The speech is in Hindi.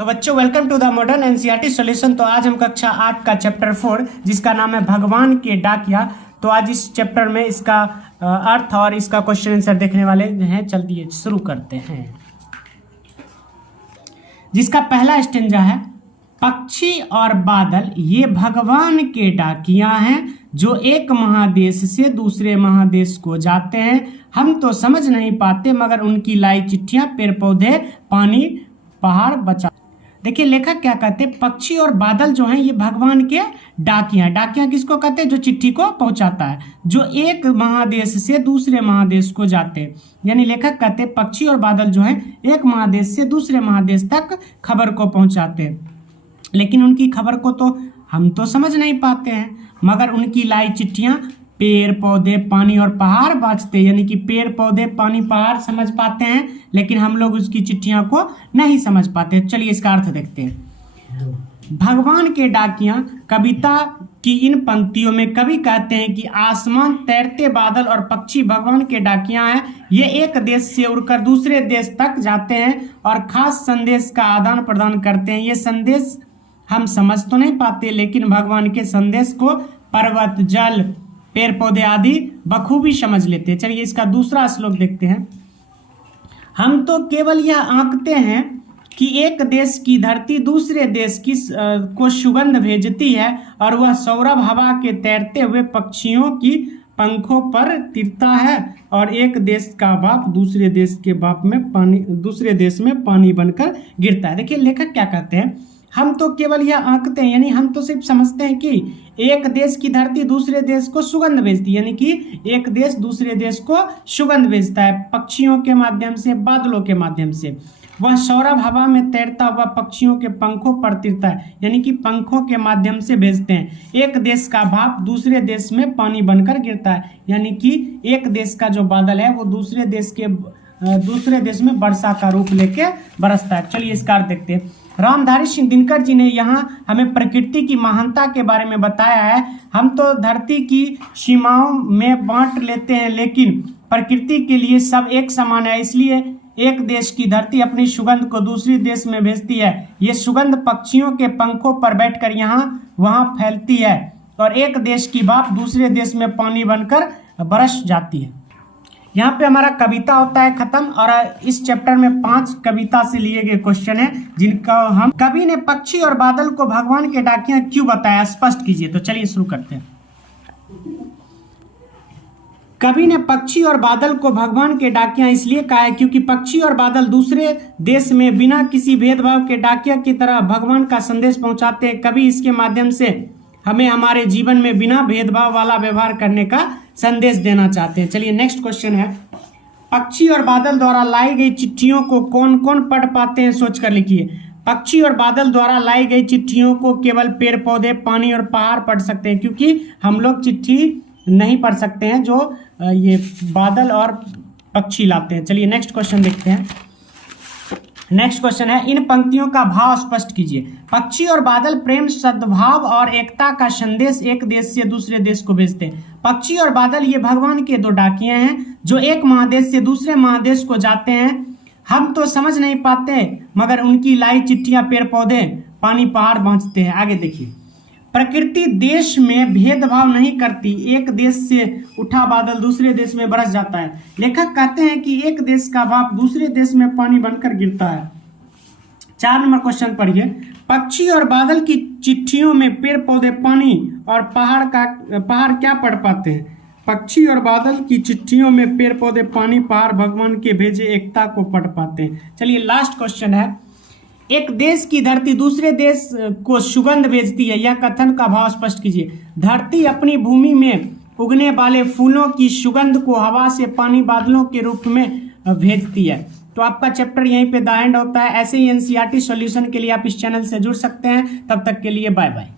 तो बच्चों welcome to the modern NCERT solution. तो आज हम कक्षा 8 का चैप्टर 4 जिसका नाम है भगवान के डाकिया। तो आज इस चैप्टर में इसका अर्थ और इसका क्वेश्चन आंसर देखने वाले हैं। चलिए शुरू करते हैं। जिसका पहला स्टेंजा है, पक्षी और बादल ये भगवान के डाकिया हैं जो एक महादेश से दूसरे महादेश को जाते हैं। हम तो समझ नहीं पाते मगर उनकी लाई चिट्ठियां पेड़ पौधे पानी पहाड़ बचा। देखिए लेखक क्या कहते हैं, पक्षी और बादल जो हैं ये भगवान के डाकिया हैं। डाकिया किसको कहते हैं? जो चिट्ठी को पहुंचाता है, जो एक महादेश से दूसरे महादेश को जाते हैं। यानी लेखक कहते हैं पक्षी और बादल जो हैं एक महादेश से दूसरे महादेश तक खबर को पहुंचाते हैं, लेकिन उनकी खबर को तो हम तो समझ नहीं पाते हैं मगर उनकी लाई चिट्ठियां पेड़ पौधे पानी और पहाड़ बाँचते हैं। यानी कि पेड़ पौधे पानी पहाड़ समझ पाते हैं लेकिन हम लोग उसकी चिट्ठियां को नहीं समझ पाते। चलिए इसका अर्थ देखते हैं। भगवान के डाकिया कविता की इन पंक्तियों में कवि कहते हैं कि आसमान तैरते बादल और पक्षी भगवान के डाकिया हैं। ये एक देश से उड़कर दूसरे देश तक जाते हैं और खास संदेश का आदान प्रदान करते हैं। ये संदेश हम समझ तो नहीं पाते लेकिन भगवान के संदेश को पर्वत जल पेड़ पौधे आदि बखूबी समझ लेते हैं। चलिए इसका दूसरा श्लोक देखते हैं। हम तो केवल यह आंकते हैं कि एक देश की धरती दूसरे देश की को सुगंध भेजती है और वह सौरभ हवा के तैरते हुए पक्षियों की पंखों पर तिरता है और एक देश का बाप दूसरे देश के बाप में पानी दूसरे देश में पानी बनकर गिरता है। देखिए लेखक क्या कहते हैं, हम तो केवल यह आंकते हैं यानी हम तो सिर्फ समझते हैं कि एक देश की धरती दूसरे देश को सुगंध भेजती है। यानी कि एक देश दूसरे देश को सुगंध भेजता है पक्षियों के माध्यम से बादलों के माध्यम से। वह सौरभ हवा में तैरता हुआ पक्षियों के पंखों पर तिरता है, यानी कि पंखों के माध्यम से भेजते हैं। एक देश का भाप दूसरे देश में पानी बनकर गिरता है, यानी कि एक देश का जो बादल है वो दूसरे देश में वर्षा का रूप लेके बरसता है। चलिए इसका अर्थ देखते हैं। रामधारी सिंह दिनकर जी ने यहाँ हमें प्रकृति की महानता के बारे में बताया है। हम तो धरती की सीमाओं में बांट लेते हैं लेकिन प्रकृति के लिए सब एक समान है, इसलिए एक देश की धरती अपनी सुगंध को दूसरे देश में भेजती है। ये सुगंध पक्षियों के पंखों पर बैठकर यहाँ वहाँ फैलती है और एक देश की भाप दूसरे देश में पानी बनकर बरस जाती है। यहाँ पे हमारा कविता होता है खत्म और इस चैप्टर में 5 कविता से लिए गए क्वेश्चन हैं जिनका हम कवि ने पक्षी और बादल को भगवान के डाकिया क्यों बताया, स्पष्ट कीजिए। तो चलिए शुरू करते हैं। कवि ने पक्षी और बादल को भगवान के डाकिया इसलिए कहा है क्योंकि पक्षी और बादल दूसरे देश में बिना किसी भेदभाव के डाकिया की तरह भगवान का संदेश पहुंचाते हैं। कवि इसके माध्यम से हमें हमारे जीवन में बिना भेदभाव वाला व्यवहार करने का संदेश देना चाहते हैं। चलिए नेक्स्ट क्वेश्चन है, पक्षी और बादल द्वारा लाई गई चिट्ठियों को कौन कौन पढ़ पाते हैं, सोच कर लिखिए। पक्षी और बादल द्वारा लाई गई चिट्ठियों को केवल पेड़ पौधे पानी और पहाड़ पढ़ सकते हैं क्योंकि हम लोग चिट्ठी नहीं पढ़ सकते हैं जो ये बादल और पक्षी लाते हैं। चलिए नेक्स्ट क्वेश्चन देखते हैं। नेक्स्ट क्वेश्चन है, इन पंक्तियों का भाव स्पष्ट कीजिए। पक्षी और बादल प्रेम सद्भाव और एकता का संदेश एक देश से दूसरे देश को भेजते हैं। पक्षी और बादल ये भगवान के दो डाकिये हैं जो एक महादेश से दूसरे महादेश को जाते हैं। हम तो समझ नहीं पाते मगर उनकी लाई चिट्ठियां पेड़ पौधे पानी पहाड़ बाँचते हैं। आगे देखिए, प्रकृति देश में भेदभाव नहीं करती, एक देश से उठा बादल दूसरे देश में बरस जाता है। लेखक कहते हैं कि एक देश का भाप दूसरे देश में पानी बनकर गिरता है। 4 नंबर क्वेश्चन पढ़िए, पक्षी और बादल की चिट्ठियों में पेड़ पौधे पानी और पहाड़ क्या पढ़ पाते हैं? पक्षी और बादल की चिट्ठियों में पेड़ पौधे पानी पहाड़ भगवान के भेजे एकता को पढ़ पाते हैं। चलिए लास्ट क्वेश्चन है, एक देश की धरती दूसरे देश को सुगंध भेजती है, यह कथन का भाव स्पष्ट कीजिए। धरती अपनी भूमि में उगने वाले फूलों की सुगंध को हवा से पानी बादलों के रूप में भेजती है। तो आपका चैप्टर यहीं पे द एंड होता है। ऐसे ही एनसीईआरटी सॉल्यूशन के लिए आप इस चैनल से जुड़ सकते हैं। तब तक के लिए बाय बाय।